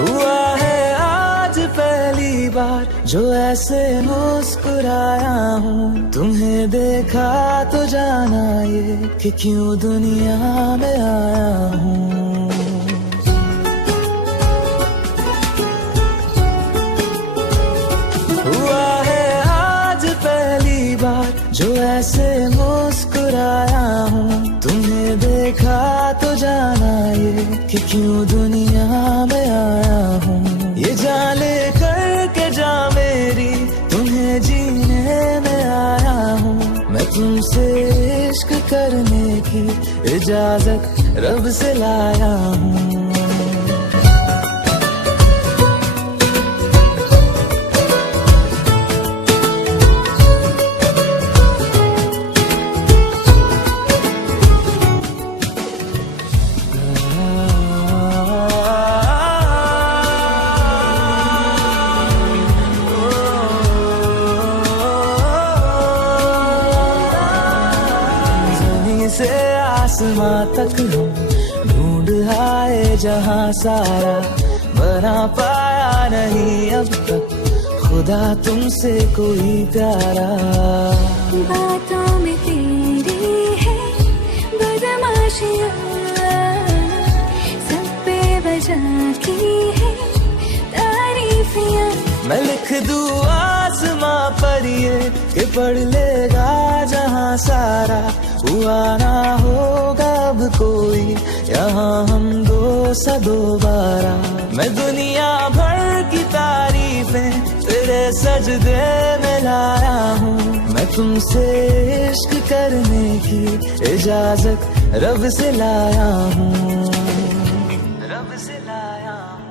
हुआ है आज पहली बार जो ऐसे मुस्कुराया हूँ, तुम्हें देखा तो जाना ये कि क्यों दुनिया में आया हूँ। हुआ है आज पहली बार जो ऐसे मुस्कुराया हूँ, तुम्हें देखा तो जाना ये कि क्यों दुनिया में आया हूँ। ये जान ले करके जा मेरी, तुम्हें जीने में आया हूँ। मैं तुमसे इश्क करने की इजाजत रब से लाया हूँ। से आसमां तक हम ढूंढ आए जहां सारा, बना पाया नहीं अब तक खुदा तुमसे कोई प्यारा। बातों में तेरी है बदमाशियाँ, सब पे वजह की है तारीफियाँ। मैं लिख दूँ आसमां पर ये कि पढ़ लेगा जहां सारा, हुआ ना होगा अब कोई यहाँ हम दो सा दोबारा। मैं दुनिया भर की तारीफें तेरे सजदे में लाया हूँ। मैं तुमसे इश्क करने की इजाजत रब से लाया हूँ, रब से लाया हूँ।